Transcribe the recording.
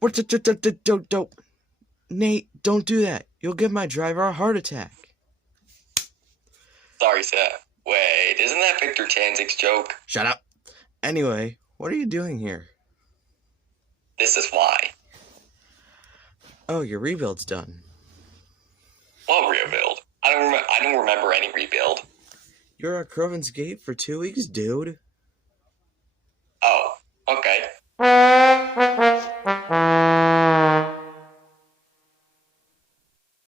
What? Don't, Nate, don't do that. You'll give my driver a heart attack. Sorry, sir. Wait, isn't that Victor Tanzik's joke? Shut up. Anyway, what are you doing here? This is why. Oh, your rebuild's done. What rebuild? I don't remember any rebuild. You're at Croven's Gate for 2 weeks, dude.